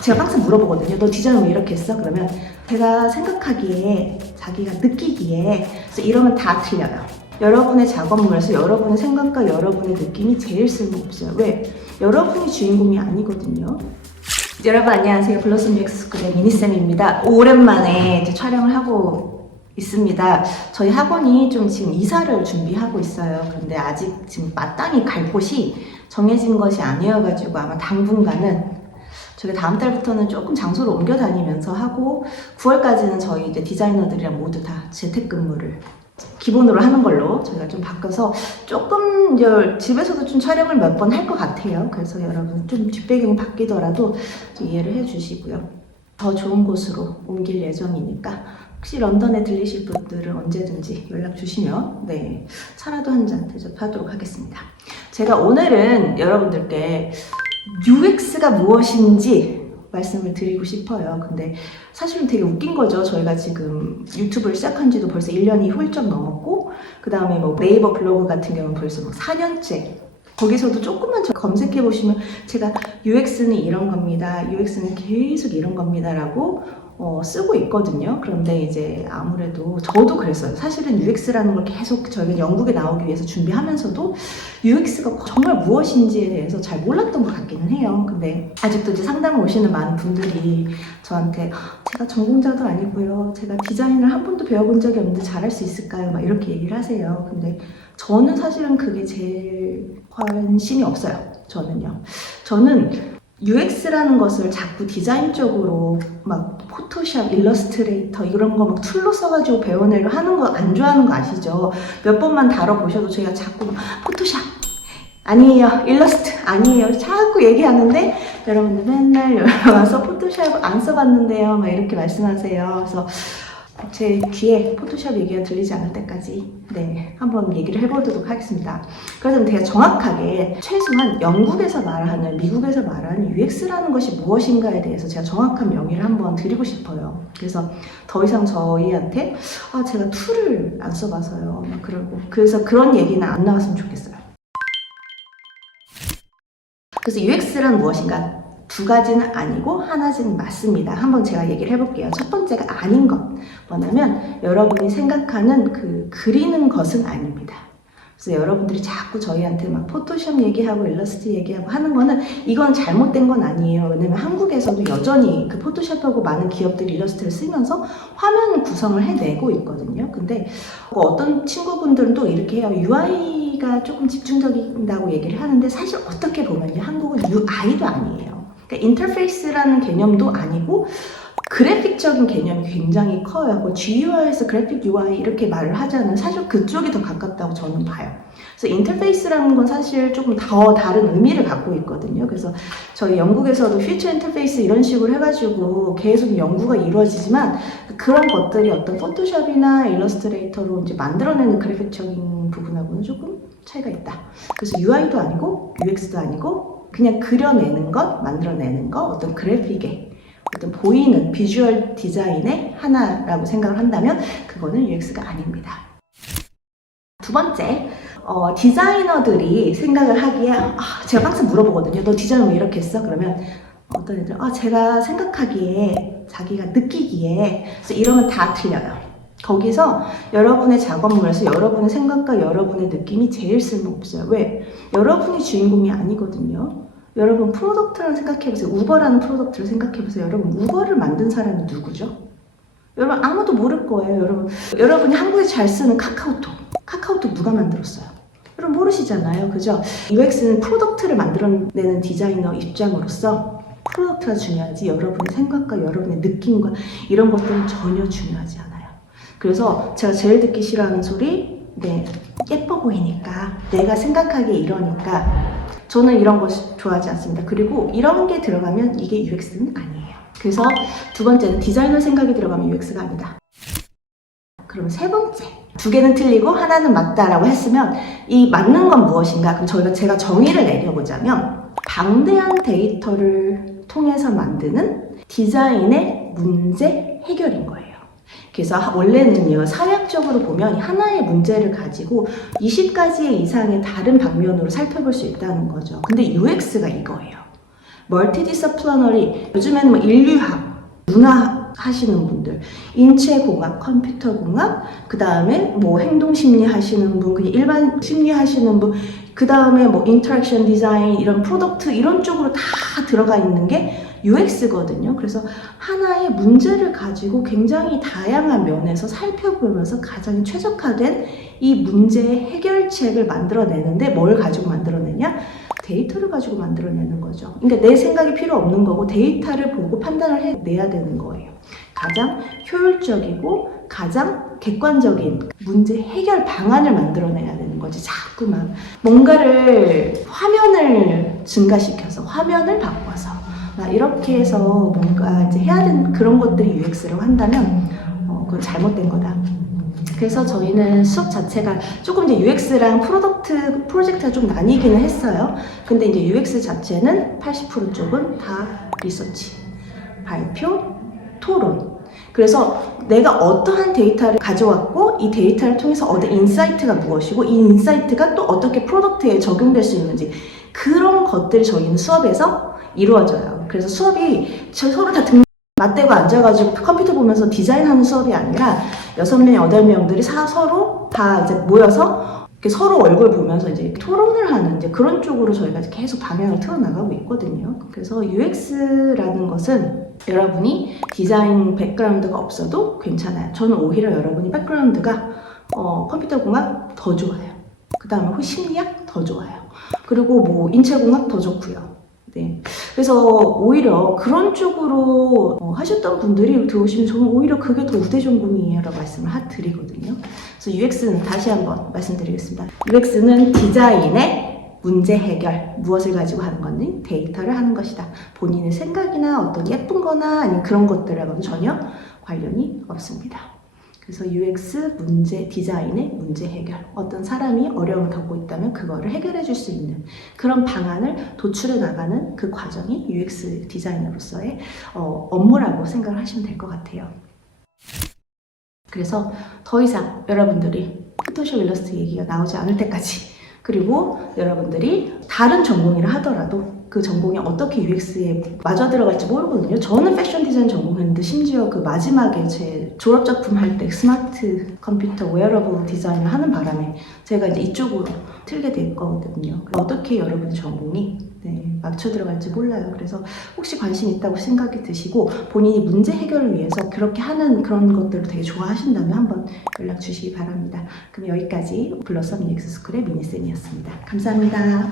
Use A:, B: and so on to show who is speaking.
A: 제가 항상 물어보거든요. 너 디자인 왜 이렇게 했어? 그러면 제가 생각하기에 자기가 느끼기에 그래서 이러면 다 틀려요. 여러분의 작업물에서 여러분의 생각과 여러분의 느낌이 제일 쓸모없어요. 왜? 여러분이 주인공이 아니거든요. 여러분 안녕하세요. 블러썸 UX 스쿨의 미니쌤입니다. 오랜만에 이제 촬영을 하고 있습니다. 저희 학원이 좀 지금 이사를 준비하고 있어요. 그런데 아직 지금 마땅히 갈 곳이 정해진 것이 아니어가지고 아마 당분간은 저희 다음 달부터는 조금 장소를 옮겨 다니면서 하고 9월까지는 저희 이제 디자이너들이랑 모두 다 재택근무를 기본으로 하는 걸로 저희가 좀 바꿔서 조금 집에서도 좀 촬영을 몇 번 할 것 같아요. 그래서 여러분 좀 뒷배경이 바뀌더라도 좀 이해를 해주시고요. 더 좋은 곳으로 옮길 예정이니까 혹시 런던에 들리실 분들은 언제든지 연락 주시면 네 차라도 한 잔 대접하도록 하겠습니다. 제가 오늘은 여러분들께 UX가 무엇인지 말씀을 드리고 싶어요. 근데 사실은 되게 웃긴 거죠. 저희가 지금 유튜브를 시작한 지도 벌써 1년이 훌쩍 넘었고, 그 다음에 뭐 네이버 블로그 같은 경우는 벌써 뭐 4년째. 거기서도 조금만 좀 검색해 보시면 제가 UX는 이런 겁니다. UX는 계속 이런 겁니다라고 어, 쓰고 있거든요. 그런데 이제 아무래도 저도 그랬어요. 사실은 UX라는 걸 계속 저희가 영국에 나오기 위해서 준비하면서도 UX가 정말 무엇인지에 대해서 잘 몰랐던 것 같기는 해요. 근데 아직도 이제 상담을 오시는 많은 분들이 저한테 제가 전공자도 아니고요. 제가 디자인을 한 번도 배워본 적이 없는데 잘할 수 있을까요? 막 이렇게 얘기를 하세요. 근데 저는 사실은 그게 제일 관심이 없어요. 저는요. 저는 UX라는 것을 자꾸 디자인 쪽으로 막 포토샵, 일러스트레이터 이런 거 막 툴로 써가지고 배워내려 하는 거 안 좋아하는 거 아시죠? 몇 번만 다뤄보셔도 저희가 자꾸 막 포토샵 아니에요, 일러스트 아니에요. 자꾸 얘기하는데 여러분들 맨날 여기 와서 포토샵 안 써봤는데요, 막 이렇게 말씀하세요. 그래서 제 귀에 포토샵 얘기가 들리지 않을 때까지 네 한번 얘기를 해보도록 하겠습니다. 그래서 제가 정확하게 최소한 영국에서 말하는 미국에서 말하는 UX라는 것이 무엇인가에 대해서 제가 정확한 명의를 한번 드리고 싶어요. 그래서 더 이상 저희한테 아 제가 툴을 안 써봐서요. 막 그러고 그래서 그런 얘기는 안 나왔으면 좋겠어요. 그래서 UX란 무엇인가? 두 가지는 아니고 하나는 맞습니다. 한번 제가 얘기를 해볼게요. 첫 번째가 아닌 것. 뭐냐면 여러분이 생각하는 그 그리는 것은 아닙니다. 그래서 여러분들이 자꾸 저희한테 막 포토샵 얘기하고 일러스트 얘기하고 하는 거는 이건 잘못된 건 아니에요. 왜냐면 한국에서도 여전히 그 포토샵하고 많은 기업들이 일러스트를 쓰면서 화면 구성을 해내고 있거든요. 근데 뭐 어떤 친구분들은 또 이렇게 해요. UI가 조금 집중적이다고 얘기를 하는데 사실 어떻게 보면요. 한국은 UI도 아니에요. 그러니까 인터페이스라는 개념도 아니고 그래픽적인 개념이 굉장히 커요. 뭐 GUI에서 그래픽 UI 이렇게 말을 하자면 사실 그쪽이 더 가깝다고 저는 봐요. 그래서 인터페이스라는 건 사실 조금 더 다른 의미를 갖고 있거든요. 그래서 저희 영국에서도 퓨처 인터페이스 이런 식으로 해가지고 계속 연구가 이루어지지만 그런 것들이 어떤 포토샵이나 일러스트레이터로 이제 만들어내는 그래픽적인 부분하고는 조금 차이가 있다. 그래서 UI도 아니고 UX도 아니고 그냥 그려내는 것, 만들어내는 것, 어떤 그래픽의 어떤 보이는 비주얼 디자인의 하나라고 생각을 한다면 그거는 UX가 아닙니다. 두 번째, 어, 디자이너들이 생각을 하기에 아, 제가 항상 물어보거든요. 너 디자인 왜 이렇게 했어? 그러면 어떤 애들 아 제가 생각하기에 자기가 느끼기에 그래서 이러면 다 틀려요. 거기서 여러분의 작업물에서 여러분의 생각과 여러분의 느낌이 제일 쓸모없어요. 왜? 여러분이 주인공이 아니거든요. 여러분 프로덕트를 생각해보세요. 우버라는 프로덕트를 생각해보세요. 여러분 우버를 만든 사람이 누구죠? 여러분 아무도 모를 거예요. 여러분 여러분이 한국에 잘 쓰는 카카오톡. 카카오톡 누가 만들었어요? 여러분 모르시잖아요. 그죠? UX는 프로덕트를 만들어내는 디자이너 입장으로서 프로덕트가 중요하지 여러분의 생각과 여러분의 느낌과 이런 것들은 전혀 중요하지 않아요. 그래서 제가 제일 듣기 싫어하는 소리, 네, 예뻐 보이니까, 내가 생각하기에 이러니까, 저는 이런 거 좋아하지 않습니다. 그리고 이런 게 들어가면 이게 UX는 아니에요. 그래서 두 번째는 디자이너 생각이 들어가면 UX가 아니다. 그럼 세 번째. 두 개는 틀리고 하나는 맞다라고 했으면 이 맞는 건 무엇인가? 그럼 저희가 제가 정의를 내려보자면 방대한 데이터를 통해서 만드는 디자인의 문제 해결인 거예요. 그래서 원래는요, 사회학적으로 보면 하나의 문제를 가지고 20가지 이상의 다른 방면으로 살펴볼 수 있다는 거죠. 근데 UX가 이거예요. 멀티디스플리너리 요즘에는 뭐 인류학, 문화 하시는 분들, 인체공학, 컴퓨터공학, 그 다음에 뭐 행동심리 하시는 분, 그냥 일반 심리 하시는 분, 그 다음에 뭐 인터랙션 디자인, 이런 프로덕트 이런 쪽으로 다 들어가 있는 게 UX거든요. 그래서 하나의 문제를 가지고 굉장히 다양한 면에서 살펴보면서 가장 최적화된 이 문제의 해결책을 만들어내는데 뭘 가지고 만들어내냐? 데이터를 가지고 만들어내는 거죠. 그러니까 내 생각이 필요 없는 거고 데이터를 보고 판단을 해내야 되는 거예요. 가장 효율적이고 가장 객관적인 문제 해결 방안을 만들어내야 되는 거지. 자꾸만 뭔가를 화면을 증가시켜서 화면을 바꿔서 막 이렇게 해서 뭔가 이제 해야 되는 그런 것들이 UX라고 한다면 어, 그건 잘못된 거다. 그래서 저희는 수업 자체가 조금 이제 UX랑 프로덕트 프로젝트가 좀 나뉘기는 했어요. 근데 이제 UX 자체는 80% 쪽은 다 리서치, 발표, 토론. 그래서 내가 어떠한 데이터를 가져왔고 이 데이터를 통해서 얻은 인사이트가 무엇이고 이 인사이트가 또 어떻게 프로덕트에 적용될 수 있는지 그런 것들이 저희는 수업에서 이루어져요. 그래서 수업이 저 서로 다 등, 맞대고 앉아가지고 컴퓨터 보면서 디자인하는 수업이 아니라 여섯 명, 여덟 명들이 사- 서로 다 이제 모여서 서로 얼굴 보면서 이제 토론을 하는 이제 그런 쪽으로 저희가 계속 방향을 틀어 나가고 있거든요. 그래서 UX라는 것은 여러분이 디자인 백그라운드가 없어도 괜찮아요. 저는 오히려 여러분이 백그라운드가 어, 컴퓨터 공학 더 좋아요. 그 다음에 심리학 더 좋아요. 그리고 뭐 인체공학 더 좋고요. 네. 그래서 오히려 그런 쪽으로 어, 하셨던 분들이 들어오시면 저는 오히려 그게 더 우대 전공이에요 라고 말씀을 하- 드리거든요. 그래서 UX는 다시 한번 말씀드리겠습니다. UX는 디자인의 문제 해결, 무엇을 가지고 하는 건지 데이터를 하는 것이다. 본인의 생각이나 어떤 예쁜 거나 아니면 그런 것들하고는 전혀 관련이 없습니다. 그래서 UX 문제 디자인의 문제 해결. 어떤 사람이 어려움을 겪고 있다면 그거를 해결해 줄 수 있는 그런 방안을 도출해 나가는 그 과정이 UX 디자이너로서의 어, 업무라고 생각을 하시면 될 것 같아요. 그래서 더 이상 여러분들이 포토샵 일러스트 얘기가 나오지 않을 때까지 그리고 여러분들이 다른 전공이라 하더라도 그 전공이 어떻게 UX에 맞아 들어갈지 모르거든요. 저는 패션 디자인 전공했는데 심지어 그 마지막에 제 졸업 작품 할 때 스마트 컴퓨터 웨어러블 디자인을 하는 바람에 제가 이제 이쪽으로 틀게 됐거든요. 어떻게 여러분 전공이 네, 맞춰 들어갈지 몰라요. 그래서 혹시 관심 있다고 생각이 드시고 본인이 문제 해결을 위해서 그렇게 하는 그런 것들을 되게 좋아하신다면 한번 연락 주시기 바랍니다. 그럼 여기까지 블러썸 EX 스쿨의 미니쌤이었습니다. 감사합니다.